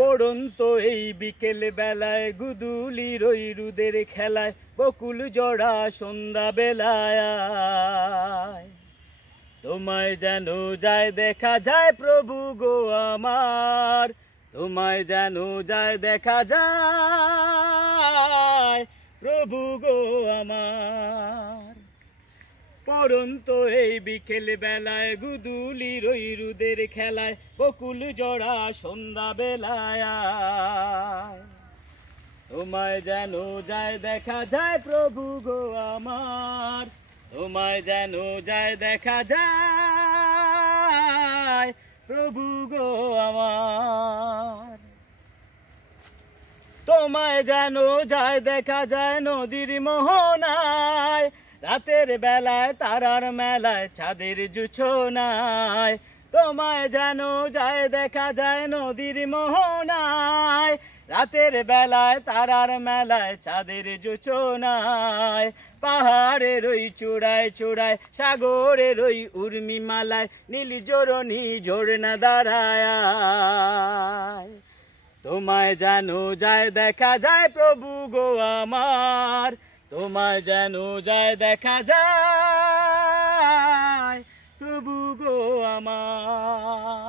পড়ন্ত এই বিকেল বেলায় গুদুলির ওই রুদের খেলায় বকুল জড়া সন্ধ্যা বেলায় তোমায় যেন যায় দেখা যায় প্রভু গো আমার, তোমায় যেন যায় দেখা যায় প্রভু গো আমার। পড়ন্ত এই বিকেল বেলায় গুদুলির ওই রুদের খেলায় বকুল জড়া সন্ধ্যা বেলায় তোমায় যেন যায় দেখা যায় প্রভু গো আমার, তোমায় যেন যায় দেখা যায় প্রভু গো আমার। তোমায় যেন যায় দেখা যায় নদীর মোহনায়, রাতের বেলায় তারার মেলায় চাঁদের জোছনায়। তোমায় যেন যায় দেখা যায় নদীর মোহনায়, রাতের বেলায় তারার মেলায় চাঁদের জোছনায়। পাহাড়ের ওই চূড়ায় চূড়ায় সাগরের ওই উর্মি মালায় নীল জোরনি ঝরনা দাঁড়ায় তোমায় যেন যায় দেখা যায় প্রভু গো আমার, তোমায় যেন যায় দেখা যায় প্রভু গো আমার।